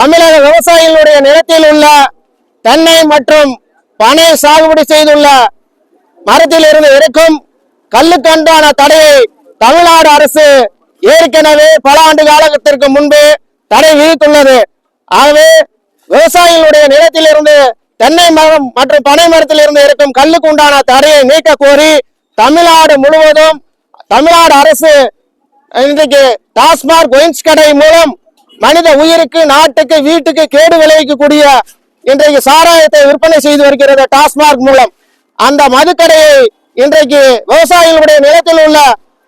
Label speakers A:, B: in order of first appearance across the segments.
A: தமிழக விவசாயிகளுடைய நிலத்தில் உள்ள தென்னை மற்றும் பனை சாகுபடி செய்துள்ள மரத்தில் இருந்து இருக்கும் கல்லுக்கண்டான தடையை தமிழ்நாடு அரசு ஏற்கனவே பல ஆண்டு காலத்திற்கு முன்பு தடை விதித்துள்ளது. ஆகவே விவசாயிகளுடைய நிலத்திலிருந்து தென்னை மரம் மற்றும் பனை மரத்தில் இருந்து இருக்கும் கல்லுக்கு உண்டான தடையை நீக்க கோரி தமிழ்நாடு முழுவதும் தமிழ்நாடு அரசு இன்றைக்கு டாஸ்மாக் ஒயின்ஸ் கடை மூலம் மனித உயிருக்கு நாட்டுக்கு வீட்டுக்கு கேடு விளைவிக்கக்கூடிய இன்றைக்கு சாராயத்தை விற்பனை செய்து வருகிறது டாஸ்மாக் மூலம். அந்த மதுக்கடையை இன்றைக்கு விவசாயிகளுடைய நிலத்தில் உள்ள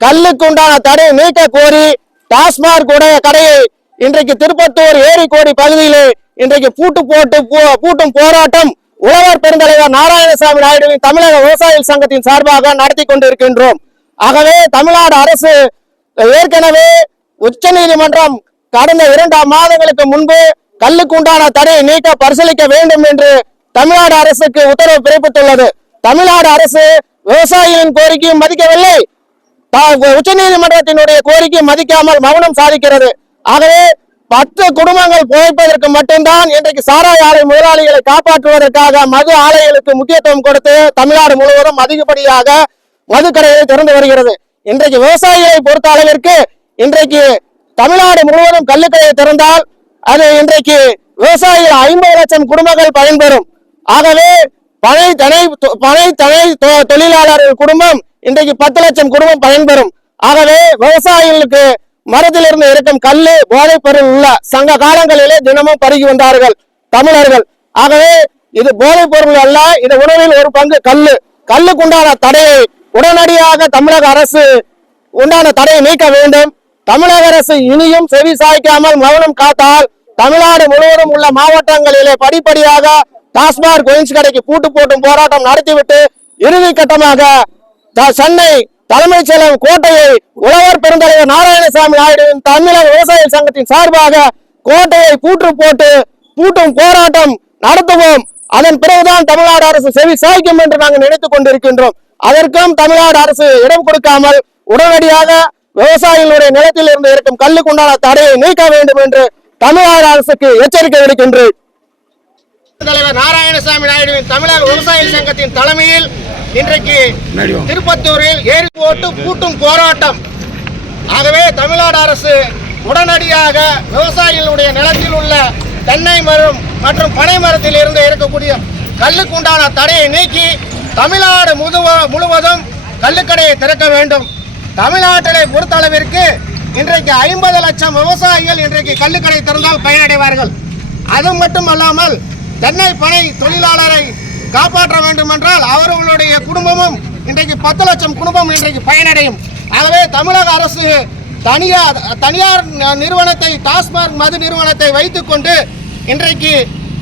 A: கல்லுக்கு உண்டான தடை நீக்க கோரி டாஸ்மாக் உடைய கடையை இன்றைக்கு திருப்பத்தூர் ஏரிக்கோடி பகுதியிலே இன்றைக்கு பூட்டு போட்டு பூட்டும் போராட்டம் உழவர் பெருந்தலைவர் நாராயணசாமி நாயுடுவின் தமிழக விவசாயிகள் சங்கத்தின் சார்பாக நடத்தி கொண்டிருக்கின்றோம். ஆகவே தமிழ்நாடு அரசு ஏற்கனவே உச்ச நீதிமன்றம் கடந்த இரண்டாம் மாதங்களுக்கு முன்பு கல்லுக்கு உண்டான தடையை நீக்க பரிசீலிக்க வேண்டும் என்று தமிழ்நாடு அரசுக்கு உத்தரவு பிறப்பித்துள்ளது. தமிழ்நாடு அரசு விவசாயிகளின் கோரிக்கையும் மதிக்கவில்லை. உச்ச நீதிமன்றத்தினுடைய கோரிக்கை மதிக்காமல் மௌனம் சாதிக்கிறது. ஆகவே பத்து குடும்பங்கள் புகைப்பதற்கு மட்டும்தான் இன்றைக்கு சாராய ஆலை முதலாளிகளை காப்பாற்றுவதற்காக மது ஆலைகளுக்கு முக்கியத்துவம் கொடுத்து தமிழ்நாடு முழுவதும் அதிகப்படியாக மதுக்கடையை திறந்து வருகிறது. இன்றைக்கு விவசாயிகளை பொறுத்த அளவிற்கு இன்றைக்கு தமிழ்நாடு முழுவதும் கள்ளுக்கடையை திறந்தால் அது இன்றைக்கு விவசாயிகள் ஐம்பது லட்சம் குடும்பங்கள் பயன்பெறும். ஆகவே பனை தனை பனை தனை தொ- தொழிலாளர்கள் குடும்பம் இன்றைக்கு பத்து லட்சம் குடும்பம் பயன்பெறும். ஆகவே விவசாயிகளுக்கு மரத்திலிருந்து இருக்கும் கல்லு போதைப் பொருள் உள்ள சங்க காலங்களிலே தினமும் பருகி வந்தார்கள் தமிழர்கள். ஆகவே இது போதைப் பொருள் அல்ல இது உணவில் ஒரு பங்கு கல்லு. கல்லுக்குண்டான தடையை உடனடியாக தமிழக அரசு உண்டான தடையை நீக்க வேண்டும். தமிழக அரசு இனியும் செவி சாய்க்காமல் மௌனம் காத்தால் தமிழ்நாடு முழுவதும் உள்ள மாவட்டங்களிலே படிப்படியாக டாஸ்மாக் கோயின்ஸ் கடைக்கு பூட்டு போட்டும் போராட்டம் நடத்திவிட்டு இறுதி கட்டமாக த- சென்னை தலைமைச் செயலகம் கோட்டையை உழவர் பெருந்தலைவர் நாராயணசாமி நாயுடுவின் தமிழக விவசாய சங்கத்தின் சார்பாக கோட்டையை பூற்று போட்டு பூட்டும் போராட்டம் நடத்துவோம். அதன் பிறகுதான் தமிழ்நாடு அரசு செவி சாய்க்கும் என்று நாங்கள் நினைத்துக் கொண்டிருக்கின்றோம். அதற்கும் தமிழ்நாடு அரசு இடம் கொடுக்காமல் உடனடியாக விவசாயிகளுடைய நிலத்தில் இருந்து இருக்கும் கல்லுக்குண்டான தடையை நீக்க வேண்டும் என்று தமிழ்நாடு அரசுக்கு எச்சரிக்கை விடுக்கின்றேன். தலைவர் நாராயணசாமி நாயுடுவின் தமிழக விவசாய சங்கத்தின் தலைமையில் இன்றைக்கு திருப்பத்தூரில் ஏரி போட்டு பூட்டும் போராட்டம். ஆகவே தமிழ்நாடு அரசு உடனடியாக விவசாயிகளுடைய நிலத்தில் உள்ள தென்னை மரம் மற்றும் பனை மரத்தில் இருந்து இருக்கக்கூடிய கல்லுக்குண்டான தடையை நீக்கி தமிழ்நாடு முதுவ- முழுவதும் கள்ளுக்கடையை திறக்க வேண்டும். தமிழ்நாட்டினை பொறுத்தளவிற்கு இன்றைக்கு ஐம்பது லட்சம் விவசாயிகள் இன்றைக்கு கள்ளுக்கடை திறந்தால் பயனடைவார்கள். அது மட்டும் அல்லாமல் தென்னை பனை தொழிலாளரை காப்பாற்ற வேண்டும் என்றால் அவர்களுடைய குடும்பமும் இன்றைக்கு பத்து லட்சம் குடும்பம் இன்றைக்கு பயனடையும். ஆகவே தமிழக அரசு தனியார் தனியார் நிறுவனத்தை டாஸ்மாக் மது நிறுவனத்தை வைத்துக்கொண்டு இன்றைக்கு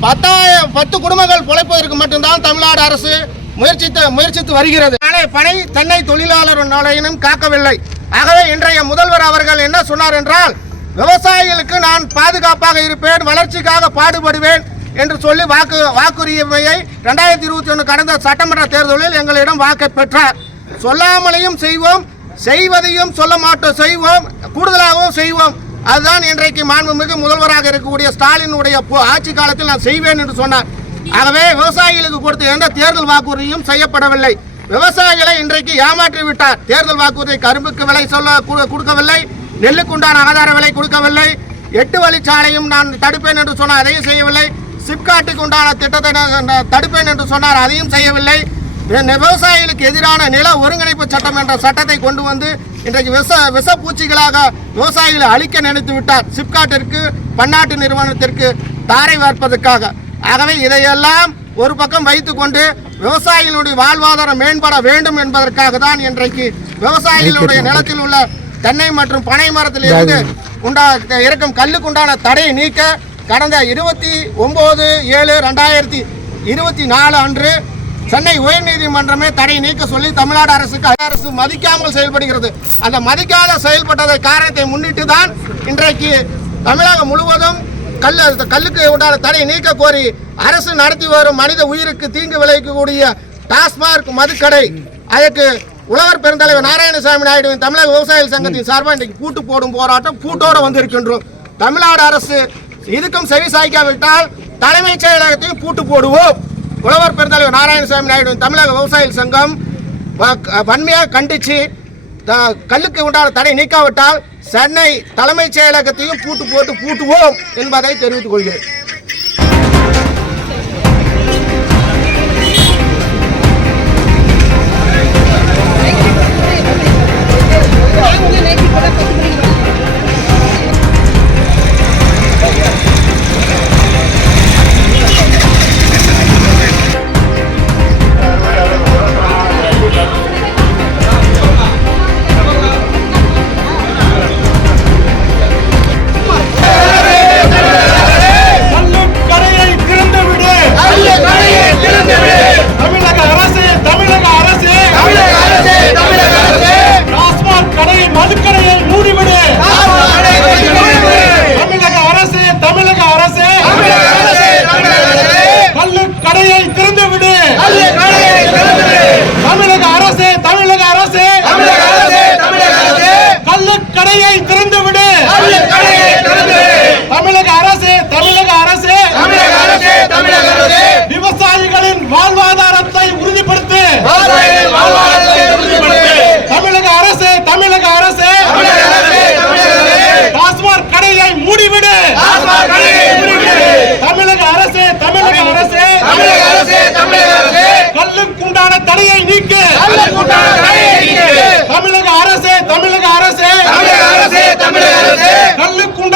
A: பத்தாயிரம் பத்து குடும்பங்கள் பிழைப்பதற்கு மட்டும்தான் தமிழ்நாடு அரசு முயற்சித்து முயற்சித்து வருகிறது. நாளை பனை தென்னை தொழிலாளர் நலனையும் காக்கவில்லை. ஆகவே இன்றைய முதல்வர் அவர்கள் என்ன சொன்னார் என்றால் விவசாயிகளுக்கு நான் பாதுகாப்பாக இருப்பேன் வளர்ச்சிக்காக பாடுபடுவேன் என்று சொல்லி வாக்கு வாக்குரிமையை ரெண்டாயிரத்தி இருபத்தி ஒன்று கடந்த சட்டமன்ற தேர்தலில் எங்களிடம் வாக்கை பெற்றார். சொல்லாமலையும் செய்வோம் செய்வதையும் சொல்ல மாட்டோம் செய்வோம் கூடுதலாகவும் செய்வோம். அதுதான் இன்றைக்கு மாண்புமிகு முதல்வராக இருக்கக்கூடிய ஸ்டாலினுடைய ஆட்சி காலத்தில் நான் செய்வேன் என்று சொன்னார். ஆகவே விவசாயிகளுக்கு கொடுத்த எந்த தேர்தல் வாக்குறுதியும் செய்யப்படவில்லை. விவசாயிகளை இன்றைக்கு ஏமாற்றி விட்டார். தேர்தல் வாக்குறுதி கரும்புக்கு விலை சொல்ல கொடுக்கவில்லை. நெல்லுக்குண்டான ஆதார விலை கொடுக்கவில்லை. எட்டு வழிச்சாலையும் நான் தடுப்பேன் என்று சொன்னார் அதையும் செய்யவில்லை. சிப்காட்டுக்கு உண்டான திட்டத்தை தடுப்பேன் என்று சொன்னார் அதையும் செய்யவில்லை. விவசாயிகளுக்கு எதிரான நில ஒருங்கிணைப்பு சட்டம் என்ற சட்டத்தை கொண்டு வந்து இன்றைக்கு விஷ விஷப்பூச்சிகளாக விவசாயிகளை அழிக்க நினைத்து விட்டார். சிப்காட்டிற்கு பன்னாட்டு நிறுவனத்திற்கு தாரை வார்ப்பதற்காக. ஆகவே இதையெல்லாம் ஒரு பக்கம் வைத்துக்கொண்டு விவசாயிகளுடைய வாழ்வாதாரம் மேம்பட வேண்டும் என்பதற்காக தான் இன்றைக்கு விவசாயிகளுடைய நிலத்தில் உள்ள தென்னை மற்றும் பனை மரத்தில் இருந்து உண்டா இருக்கும் கல்லுக்குண்டான தடையை நீக்க கடந்த இருபத்தி ஒன்பது ஏழு ரெண்டாயிரத்தி இருபத்தி நாலு அன்று சென்னை உயர்நீதிமன்றமே தடை நீக்க சொல்லி தமிழ்நாடு அரசுக்கு அரசு மதிக்காமல் செயல்படுகிறது. அந்த மதிக்காத செயல்பட்டதை காரணத்தை முன்னிட்டு தான் இன்றைக்கு தமிழகம் முழுவதும் கல் கல்லுக்கு உண்டான தடை நீக்க கோரி அரசு நடத்தி வரும் மனித உயிருக்கு தீங்கு விளைவிக்கக்கூடிய டாஸ்மார்க் மதுக்கடை அதற்கு உழவர் பெருந்தலைவர் நாராயணசாமி நாயுடுவின் தமிழக விவசாய சங்கத்தின் சார்பாக இன்றைக்கு கூட்டு போடும் போராட்டம் கூட்டோடு வந்திருக்கின்றோம் தமிழ்நாடு அரசு இதுக்கும் செவி சாய்க்காவிட்டால் தலைமைச் செயலகத்தையும் கூட்டு போடுவோம். உழவர் பெருந்தலைவர் நாராயணசாமி நாயுடுவின் தமிழக விவசாய சங்கம் வன்மையாக கண்டித்து கல்லுக்கு உண்டான தடை நீக்காவிட்டால் சென்னை தலைமைச் செயலகத்தையும் பூட்டு போட்டு பூட்டுவோம் என்பதை தெரிவித்துக் கொள்கிறேன்.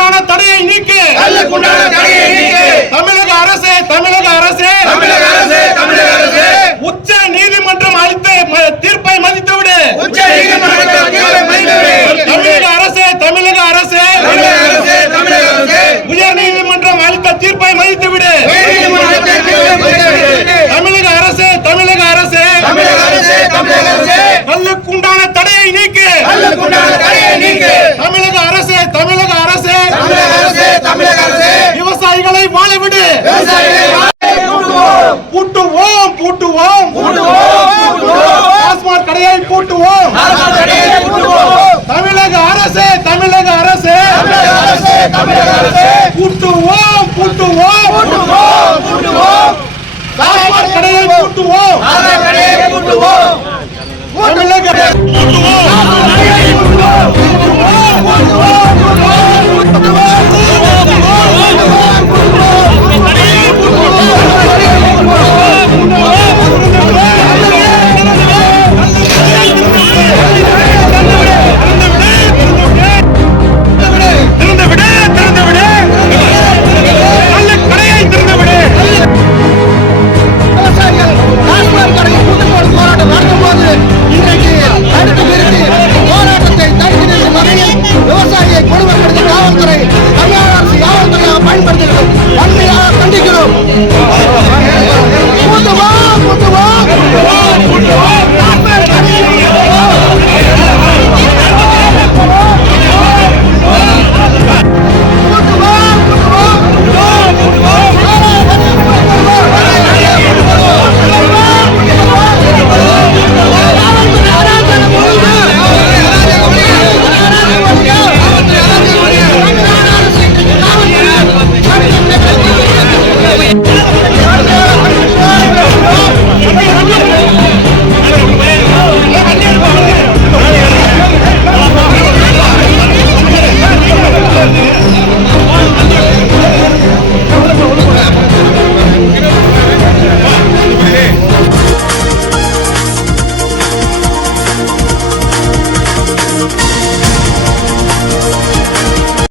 B: கல்லுக்குண்டான தடையை நீக்கு கல்லுக்குண்டான தடையை நீக்கு தமிழக அரசு தமிழக அரசு தமிழக அரசு தமிழக அரசு. உச்ச நீதிமன்றம் அளித்த தீர்ப்பை மதித்துவிடு. உச்ச நீதிமன்றம் கடையை கூட்டுவோம். கடையை கூட்டுவோம். கூட்டுவோம்.